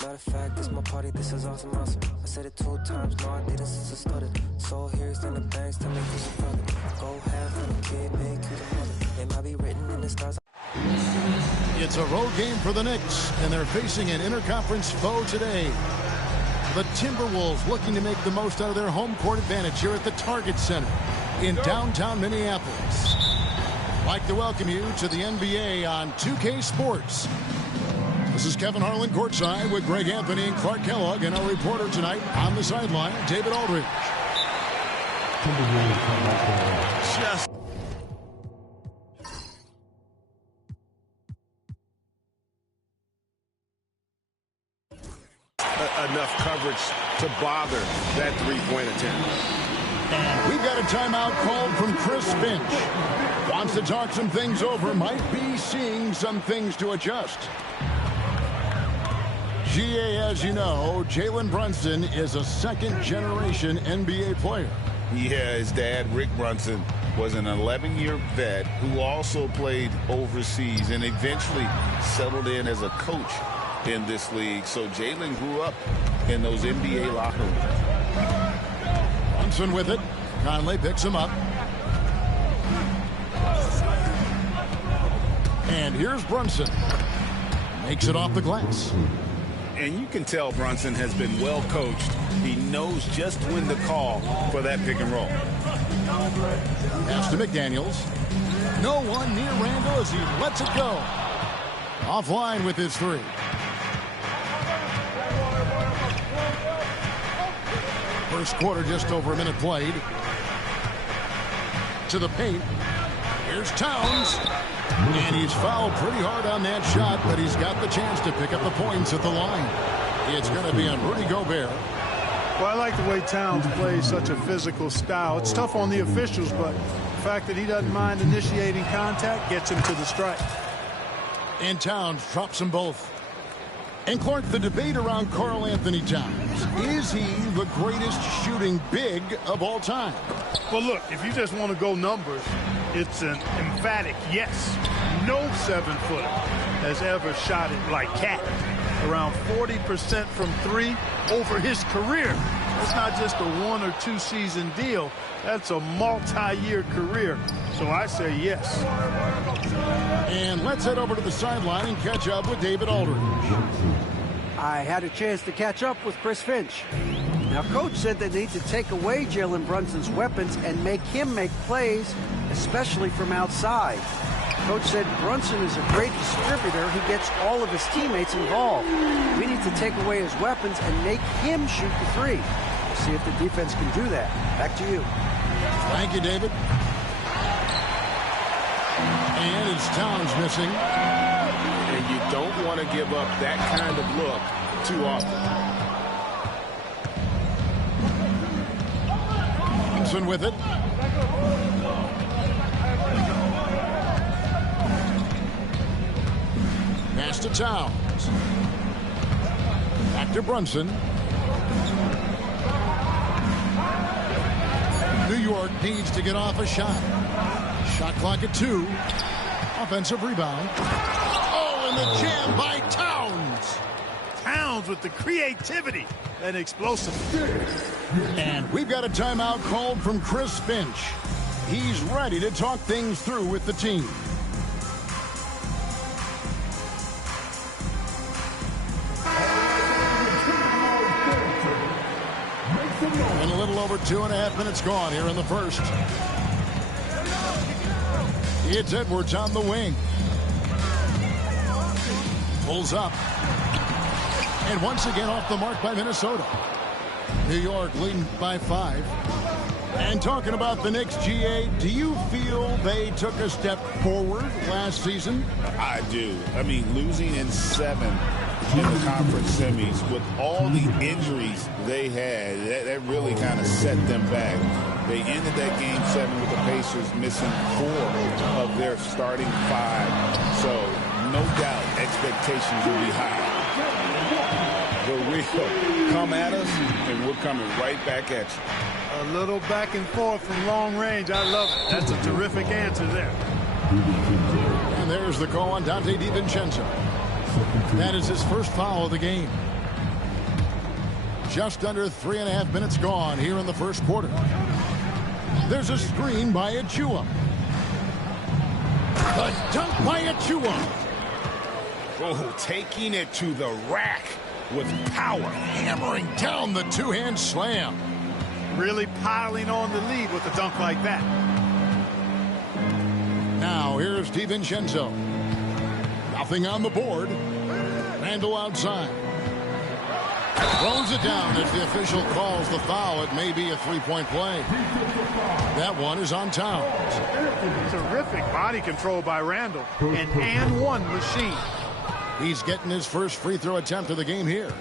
Matter of fact, this my party, this is awesome. I said it 2 times, no I didn't since I started. So here's in the banks, tell me who's your brother. Go half on the kid, make you the mother. It might be written in the stars. It's a road game for the Knicks, and they're facing an interconference foe today. The Timberwolves looking to make the most out of their home court advantage here at the Target Center in downtown Minneapolis. I'd like to welcome you to the NBA on 2K Sports. This is Kevin Harlan courtside with Greg Anthony and Clark Kellogg, and our reporter tonight on the sideline, David Aldridge. Just enough coverage to bother that three-point attempt. And we've got a timeout called from Chris Finch. Wants to talk some things over, might be seeing some things to adjust. GA, as you know, Jalen Brunson is a second-generation NBA player. Yeah, his dad, Rick Brunson, was an 11-year vet who also played overseas and eventually settled in as a coach in this league. So Jalen grew up in those NBA locker rooms. Brunson with it. Conley picks him up. And here's Brunson. Makes it off the glass. And you can tell Brunson has been well coached. He knows just when to call for that pick and roll. Pass to McDaniels. No one near Randall as he lets it go. Offline with his three. First quarter, just over a minute played. To the paint. Here's Towns. And he's fouled pretty hard on that shot, but he's got the chance to pick up the points at the line. It's going to be on Rudy Gobert. Well, I like the way Towns plays such a physical style. It's tough on the officials, but the fact that he doesn't mind initiating contact gets him to the strike. And Towns drops them both. And Clark, the debate around Karl Anthony Towns. Is he the greatest shooting big of all time? Well, look, if you just want to go numbers, it's an emphatic yes. No 7-footer has ever shot it like Cat. Around 40% from three over his career. That's not just a 1 or 2 season deal. That's a multi-year career. So I say yes. And let's head over to the sideline and catch up with David Aldridge. I had a chance to catch up with Chris Finch. Now, Coach said they need to take away Jalen Brunson's weapons and make him make plays, especially from outside. Coach said Brunson is a great distributor. He gets all of his teammates involved. We need to take away his weapons and make him shoot the three. We'll see if the defense can do that. Back to you. Thank you, David. And it's Towns missing. And you don't want to give up that kind of look too often. Brunson with it. Pass to Towns. Back to Brunson. New York needs to get off a shot. Shot clock at 2. Offensive rebound. Oh, and the jam by Towns. Towns with the creativity and explosive. And we've got a timeout called from Chris Finch. He's ready to talk things through with the team. And a little over 2.5 minutes gone here in the first. It's Edwards on the wing. Pulls up. And once again off the mark by Minnesota. New York leading by 5. And talking about the Knicks, GA, do you feel they took a step forward last season? I do. I mean, losing in 7 in the conference semis with all the injuries they had, that really kind of set them back. They ended that game 7 with the Pacers missing 4 of their starting 5. So, no doubt, expectations will be high. But we'll come at us, and we're coming right back at you. A little back and forth from long range. I love it. That's a terrific answer there. And there's the call on Dante DiVincenzo. That is his first foul of the game. Just under 3.5 minutes gone here in the first quarter. There's a screen by Achua. The dunk by Achua. Oh, taking it to the rack with power. Hammering down the two-hand slam. Really piling on the lead with a dunk like that. Now here's DiVincenzo. Nothing on the board. Randall outside. Throws it down as the official calls the foul. It may be a three-point play. That one is on Towns. Terrific body control by Randall. An and-one machine. He's getting his first free throw attempt of the game here.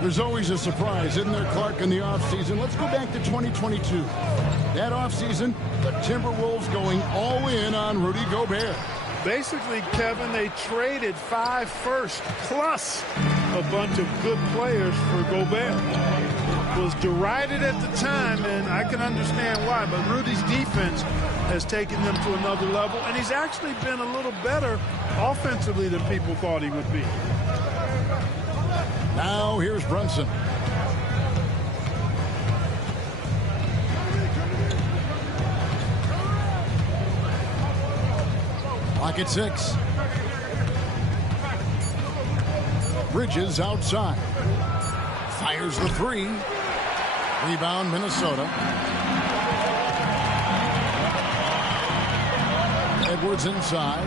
There's always a surprise, isn't there, Clark, in the offseason? Let's go back to 2022. That offseason, the Timberwolves going all in on Rudy Gobert. Basically, Kevin, they traded 5 firsts plus a bunch of good players for Gobert. Was derided at the time, and I can understand why, but Rudy's defense has taken them to another level, and he's actually been a little better offensively than people thought he would be. Now here's Brunson. Clock at 6. Bridges outside. Fires the three. Rebound, Minnesota. Edwards inside.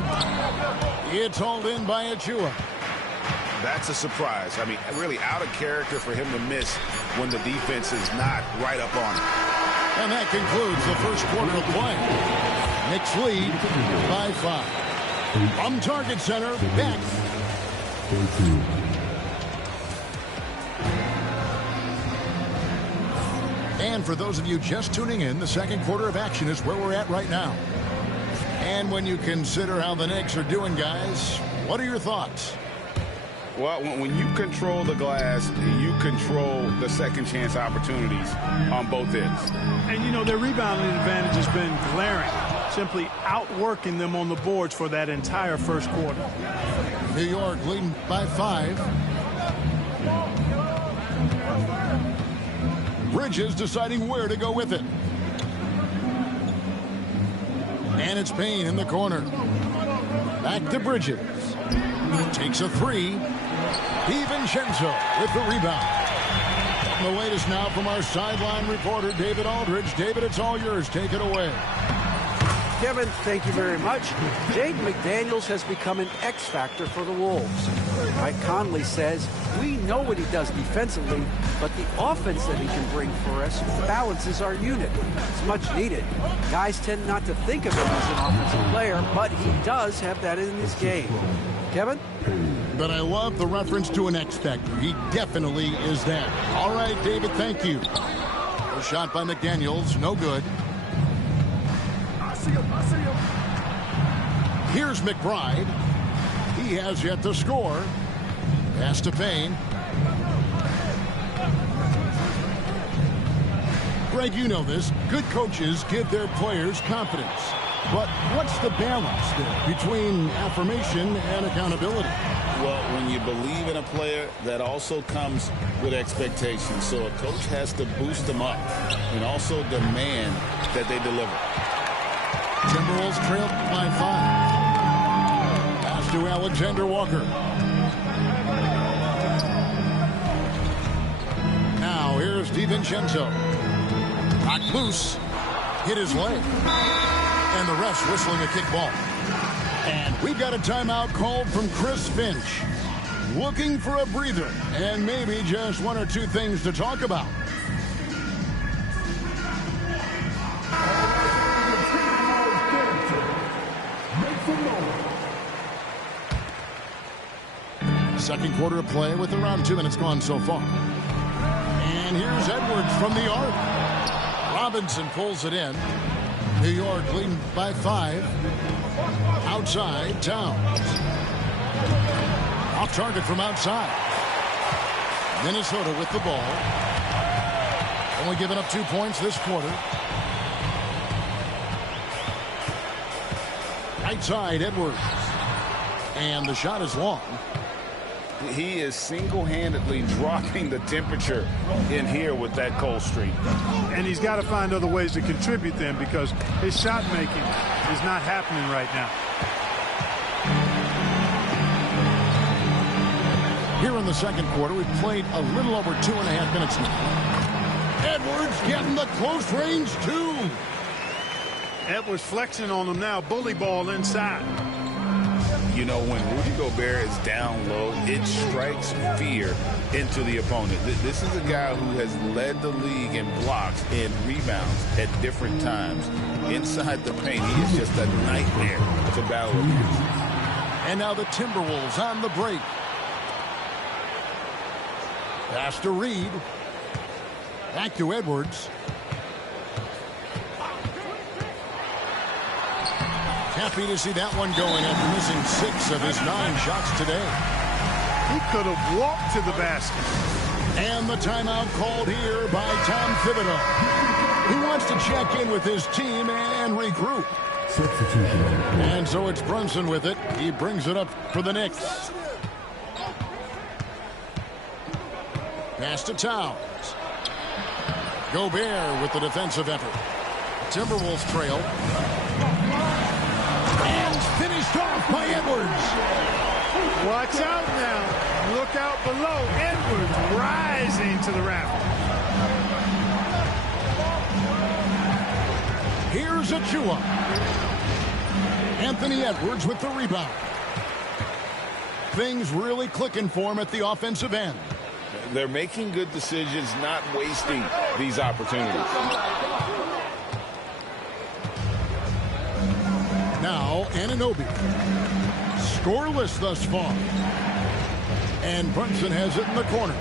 It's hauled in by Achua. That's a surprise. I mean, really out of character for him to miss when the defense is not right up on him. And that concludes the first quarter of play. Knicks lead by 5. From Target Center, back. And for those of you just tuning in, the second quarter of action is where we're at right now. And when you consider how the Knicks are doing, guys, what are your thoughts? Well, when you control the glass, you control the second chance opportunities on both ends. And, you know, their rebounding advantage has been glaring, simply outworking them on the boards for that entire first quarter. New York leading by 5. Bridges deciding where to go with it. And it's Payne in the corner. Back to Bridges. Takes a three. DiVincenzo with the rebound. The latest now from our sideline reporter, David Aldridge. David, it's all yours. Take it away. Kevin, thank you very much. Jaden McDaniels has become an X factor for the Wolves. Mike Conley says, we know what he does defensively, but the offense that he can bring for us balances our unit. It's much needed. Guys tend not to think of him as an offensive player, but he does have that in his game. Kevin? But I love the reference to an X factor. He definitely is that. All right, David, thank you. A shot by McDaniels, no good. Here's McBride. He has yet to score. Pass to Payne. Greg, you know this. Good coaches give their players confidence. But what's the balance there between affirmation and accountability? Well, when you believe in a player, that also comes with expectations. So a coach has to boost them up and also demand that they deliver. Timberwolves trail by 5. Pass to Alexander Walker. Now here's DiVincenzo. Knocked loose. Hit his leg. And the refs whistling a kick ball. And we've got a timeout called from Chris Finch. Looking for a breather and maybe just one or two things to talk about. Second quarter of play with around 2 minutes gone so far. And here's Edwards from the arc. Robinson pulls it in. New York leading by 5. Outside, Towns. Off target from outside. Minnesota with the ball. Only giving up 2 points this quarter. Right side, Edwards. And the shot is long. He is single-handedly dropping the temperature in here with that cold streak. And he's got to find other ways to contribute then, because his shot making is not happening right now. Here in the second quarter, we've played a little over 2.5 minutes now. Edwards getting the close range two. Edwards flexing on him now. Bully ball inside. You know, when Rudy Gobert is down low, it strikes fear into the opponent. This is a guy who has led the league in blocks and rebounds at different times. Inside the paint, he is just a nightmare to battle against. And now the Timberwolves on the break. Pass to Reed. Back to Edwards. Happy to see that one going after missing 6 of his 9 shots today. He could have walked to the basket. And the timeout called here by Tom Thibodeau. He wants to check in with his team and regroup. And so it's Brunson with it. He brings it up for the Knicks. Pass to Towns. Gobert with the defensive effort. Timberwolves trail. And finished off by Edwards. Watch out now. Look out below. Edwards rising to the rafters. Here's Achua. Anthony Edwards with the rebound. Things really clicking for him at the offensive end. They're making good decisions, not wasting these opportunities. Now, Anunoby. Scoreless thus far. And Brunson has it in the corner.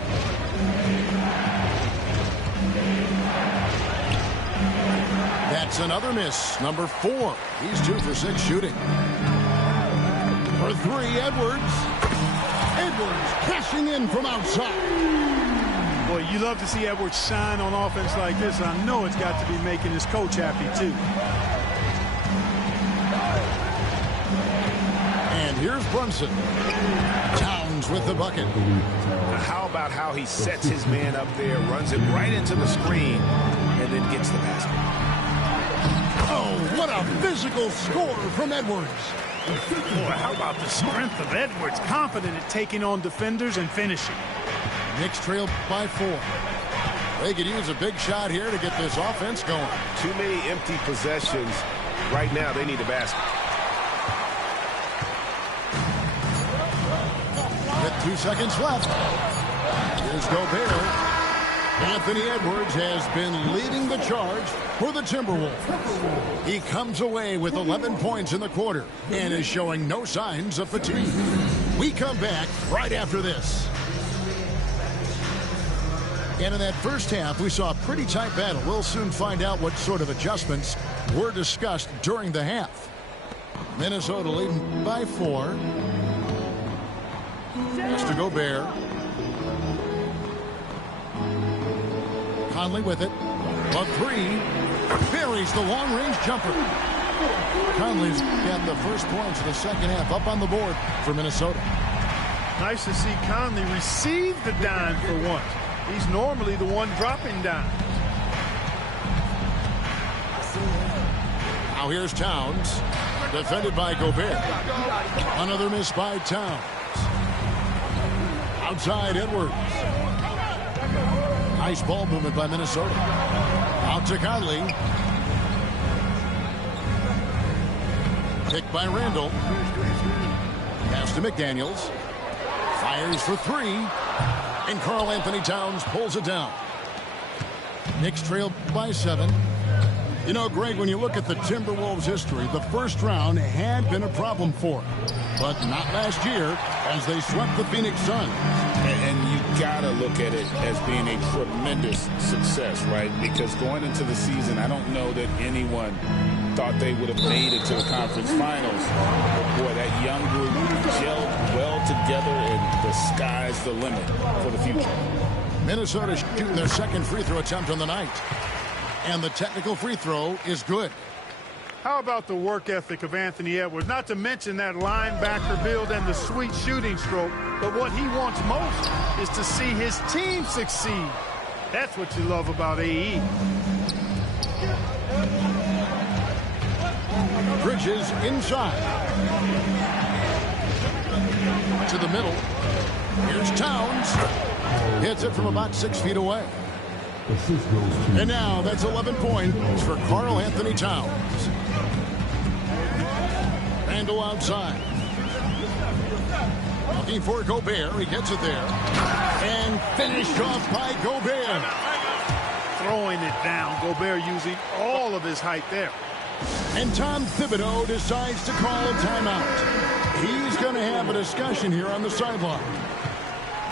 That's another miss. Number 4. He's 2 for 6 shooting. For 3, Edwards. Edwards cashing in from outside. Boy, you love to see Edwards shine on offense like this. I know it's got to be making his coach happy, too. And here's Brunson. Towns with the bucket. How about how he sets his man up there, runs it right into the screen, and then gets the basket. Oh, what a physical score from Edwards. Boy, how about the strength of Edwards, confident at taking on defenders and finishing. Knicks trail by 4. They could use a big shot here to get this offense going. Too many empty possessions. Right now, they need a basket. With 2 seconds left. Here's Gobert. Anthony Edwards has been leading the charge for the Timberwolves. He comes away with 11 points in the quarter and is showing no signs of fatigue. We come back right after this. And in that first half, we saw a pretty tight battle. We'll soon find out what sort of adjustments were discussed during the half. Minnesota leading by 4. Pass to Gobert. Conley with it. A 3. Buries the long-range jumper. Conley's got the first points of the second half up on the board for Minnesota. Nice to see Conley receive the dime for once. He's normally the one dropping dimes. Now here's Towns. Defended by Gobert. Another miss by Towns. Outside Edwards. Nice ball movement by Minnesota. Out to Conley. Picked by Randall. Pass to McDaniels. Fires for 3. And Karl Anthony Towns pulls it down. Knicks trail by 7. You know, Greg, when you look at the Timberwolves' history, the first round had been a problem for them. But not last year as they swept the Phoenix Suns. And you got to look at it as being a tremendous success, right? Because going into the season, I don't know that anyone thought they would have made it to the conference finals. But boy, that young group gelled well together, and the sky's the limit for the future. Minnesota shooting their second free throw attempt on the night. And the technical free throw is good. How about the work ethic of Anthony Edwards? Not to mention that linebacker build and the sweet shooting stroke. But what he wants most is to see his team succeed. That's what you love about AE. Bridges inside. To the middle. Here's Towns. Hits it from about 6 feet away. And now that's 11 points for Karl Anthony Towns. Randall outside. Looking for Gobert. He gets it there. And finished off by Gobert. Throwing it down. Gobert using all of his height there. And Tom Thibodeau decides to call a timeout. He's going to have a discussion here on the sideline.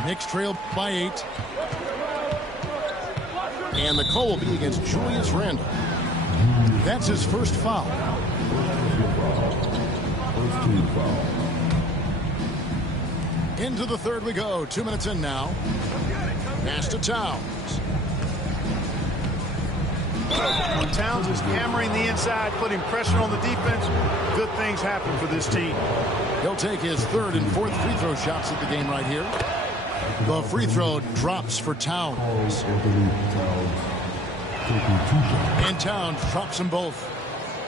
Knicks trail by 8. And the call will be against Julius Randle. That's his first foul. Into the third we go. 2 minutes in now. Pass to Towns. When Towns is hammering the inside, putting pressure on the defense, good things happen for this team. He'll take his third and fourth free throw shots at the game right here. The free throw drops for Towns. And Towns drops them both.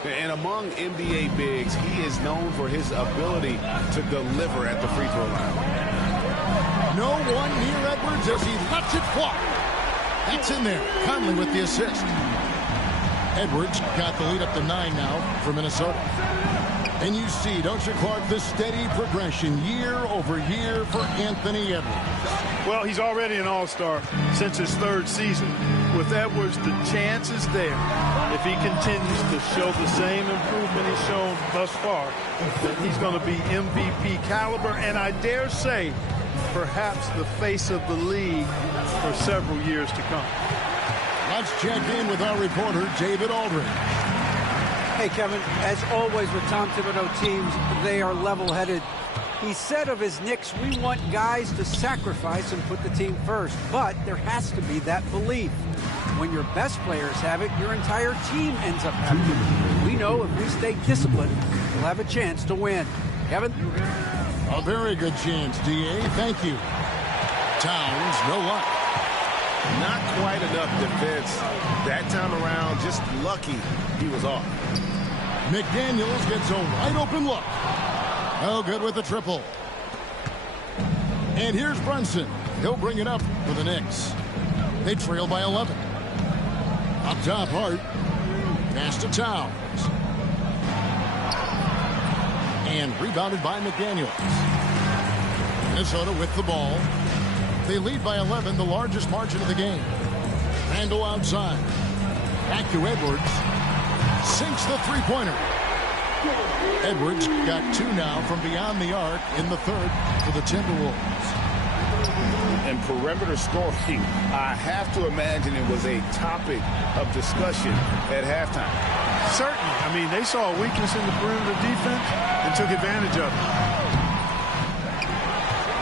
And among NBA bigs, he is known for his ability to deliver at the free throw line. No one near Edwards as he lets it fly. That's in there. Conley with the assist. Edwards got the lead up to 9 now for Minnesota. And you see, don't you, Clark, the steady progression year over year for Anthony Edwards. Well, he's already an all-star since his third season. With Edwards, the chance is there. If he continues to show the same improvement he's shown thus far, then he's going to be MVP caliber, and I dare say, perhaps the face of the league for several years to come. Let's check in with our reporter, David Aldridge. Hey, Kevin, as always with Tom Thibodeau teams, they are level-headed. He said of his Knicks, we want guys to sacrifice and put the team first, but there has to be that belief. When your best players have it, your entire team ends up having it. We know if we stay disciplined, we'll have a chance to win. Kevin? A very good chance, D.A. Thank you. Towns, no luck. Not quite enough defense. That time around, just lucky he was off. McDaniels gets a wide open look. Oh, good with the triple. And here's Brunson. He'll bring it up for the Knicks. They trail by 11. Up top, Hart. Pass to Towns. And rebounded by McDaniels. Minnesota with the ball. They lead by 11, the largest margin of the game. Randall outside. Back to Edwards. Sinks the three-pointer. Edwards got 2 now from beyond the arc in the third for the Timberwolves. And perimeter scoring, I have to imagine it was a topic of discussion at halftime. Certainly. I mean, they saw a weakness in the perimeter defense and took advantage of it.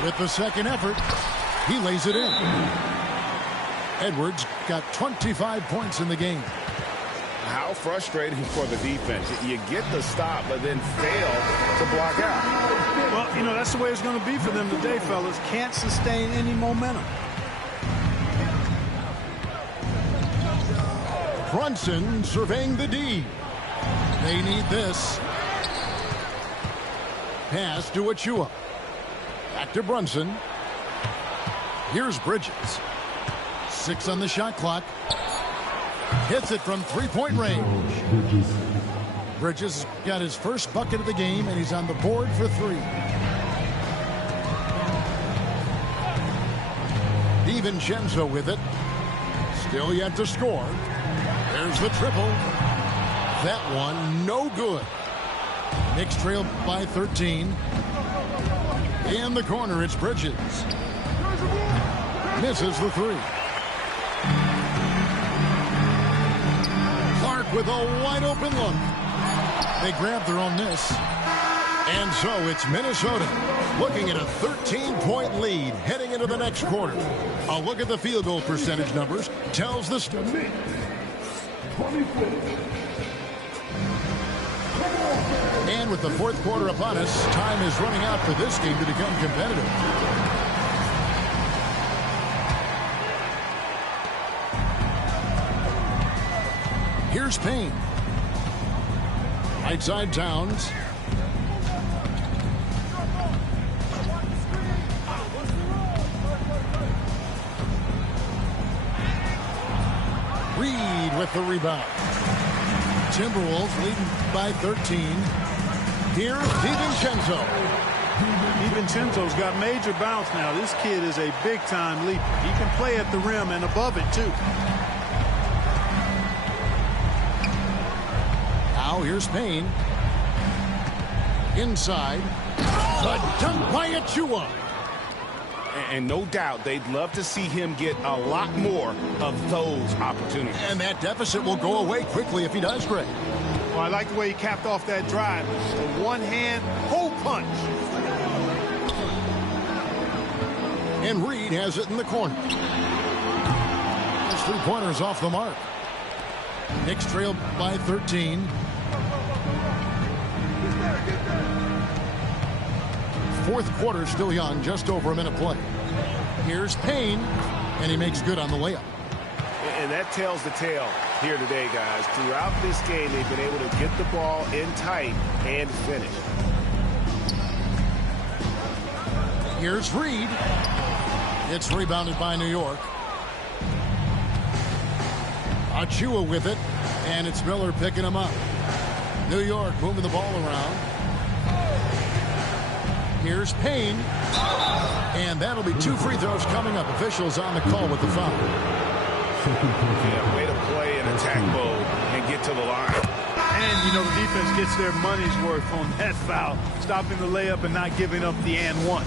With the second effort, he lays it in. Edwards got 25 points in the game. How frustrating for the defense. You get the stop, but then fail to block out. Well, you know, that's the way it's going to be for them today, fellas. Can't sustain any momentum. Brunson surveying the D. They need this. Pass to Achua. Back to Brunson. Here's Bridges. 6 on the shot clock. Hits it from three-point range. Bridges got his first bucket of the game, and he's on the board for 3. DiVincenzo with it. Still yet to score. There's the triple. That one, no good. Knicks trail by 13. In the corner, it's Bridges. Misses the 3. Clark with a wide open look. They grab their own miss. And so it's Minnesota looking at a 13-point lead heading into the next quarter. A look at the field goal percentage numbers tells the story. And with the fourth quarter upon us, time is running out for this game to become competitive. Here's Payne. Right side Towns. Reed with the rebound. Timberwolves leading by 13. Here's DiVincenzo. DiVincenzo's got major bounce now. This kid is a big-time leaper. He can play at the rim and above it, too. Now here's Payne. Inside. The dunk by Achiuwa. And no doubt they'd love to see him get a lot more of those opportunities. And that deficit will go away quickly if he does, Greg. Well, I like the way he capped off that drive. A one-hand hole punch. And Reed has it in the corner. Those three-pointers off the mark. Knicks trailed by 13. Fourth quarter still young, just over a minute play. Here's Payne, and he makes good on the layup. And that tells the tale here today, guys. Throughout this game, they've been able to get the ball in tight and finish. Here's Reed. It's rebounded by New York. Achiuwa with it, and it's Miller picking him up. New York moving the ball around. Here's Payne. And that'll be 2 free throws coming up. Officials on the call with the foul. Yeah, way to play in attack mode and get to the line. And, you know, the defense gets their money's worth on that foul. Stopping the layup and not giving up the and one.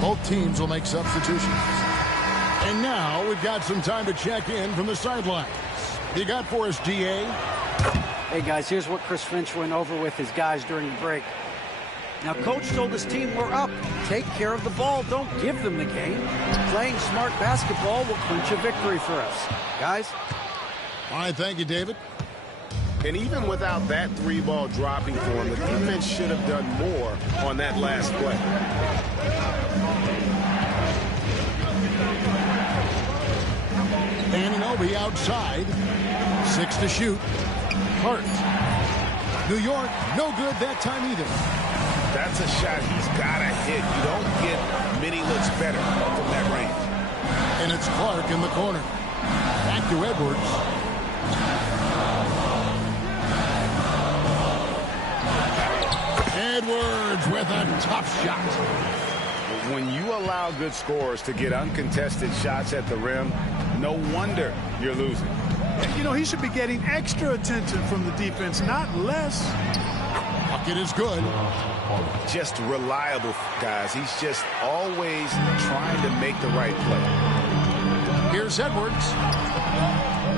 Both teams will make substitutions. And now we've got some time to check in from the sidelines. You got for us, DA? Hey, guys, here's what Chris Finch went over with his guys during the break. Now, Coach told his team, we're up. Take care of the ball. Don't give them the game. Playing smart basketball will clinch a victory for us. Guys? All right, thank you, David. And even without that 3-ball dropping for him, the defense should have done more on that last play. Anunoby outside. 6 to shoot. Hart. New York, no good that time either. That's a shot he's got to hit. You don't get many looks better from that range. And it's Clark in the corner. Back to Edwards. Edwards with a tough shot. When you allow good scorers to get uncontested shots at the rim, no wonder you're losing. You know, he should be getting extra attention from the defense, not less. Bucket is good. Just reliable, guys. He's just always trying to make the right play. Here's Edwards.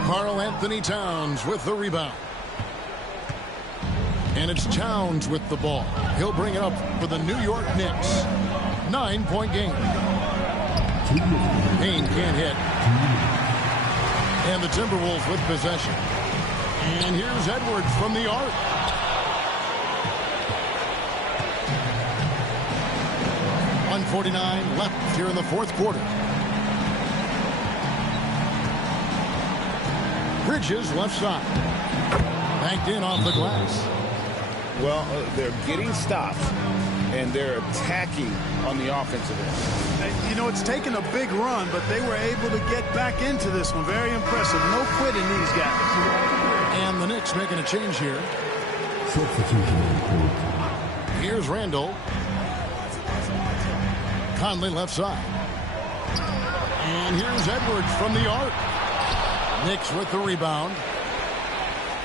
Karl Anthony Towns with the rebound. And it's Towns with the ball. He'll bring it up for the New York Knicks. 9-point game. Payne can't hit. And the Timberwolves with possession. And here's Edwards from the arc. .149 left here in the fourth quarter. Bridges left side. Banked in off the glass. Well, they're getting stops, and they're attacking on the offensive end. You know, it's taken a big run, but they were able to get back into this one. Very impressive. No quitting these guys. And the Knicks making a change here. Here's Randall. Conley left side. And here's Edwards from the arc. Knicks with the rebound.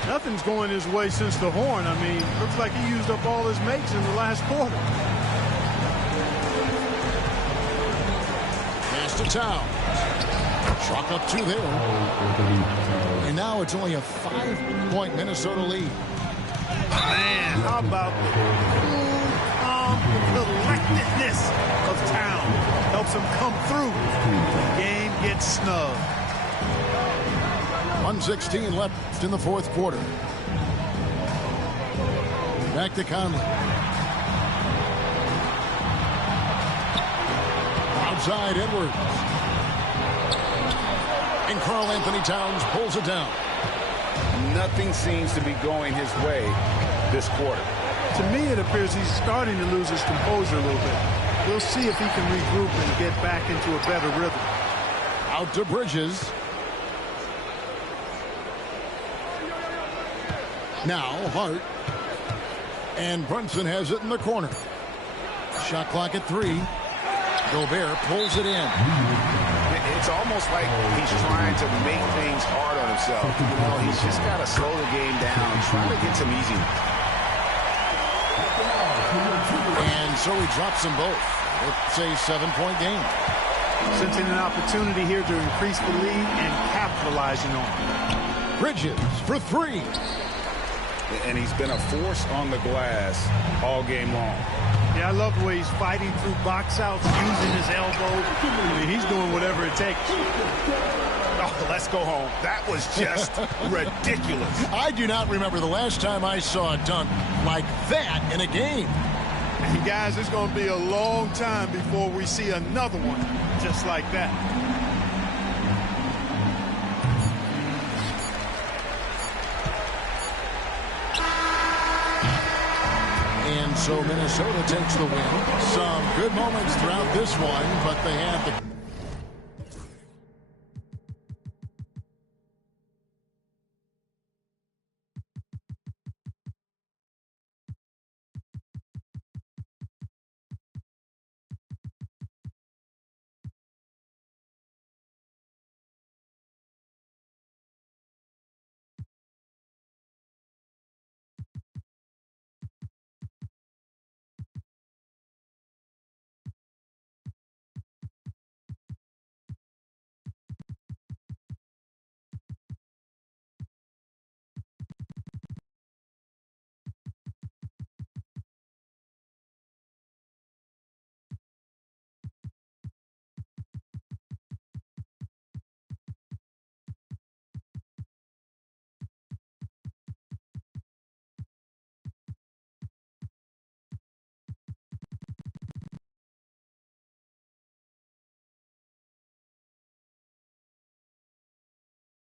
Nothing's going his way since the horn. I mean, looks like he used up all his mates in the last quarter. Pass to Towns. Chalk up 2 there. And now it's only a 5-point Minnesota lead. Man, how about the collectedness of Town helps him come through. The game gets snubbed. 1:16 left in the fourth quarter. Back to Conley. Outside Edwards. And Karl Anthony Towns pulls it down. Nothing seems to be going his way this quarter. To me, it appears he's starting to lose his composure a little bit. We'll see if he can regroup and get back into a better rhythm. Out to Bridges. Now Hart. And Brunson has it in the corner. Shot clock at 3. Gobert pulls it in. It's almost like he's trying to make things hard on himself. You know, he's just got to slow the game down, trying to get some easy. And so he drops them both. It's a 7-point game. Sensing an opportunity here to increase the lead and capitalizing on it. Bridges for 3. And he's been a force on the glass all game long. Yeah, I love the way he's fighting through box outs, using his elbows. I mean, he's doing whatever it takes. Oh, let's go home. That was just ridiculous. I do not remember the last time I saw a dunk like that in a game. Hey, guys, it's going to be a long time before we see another one just like that. And so Minnesota takes the win. Some good moments throughout this one, but they had the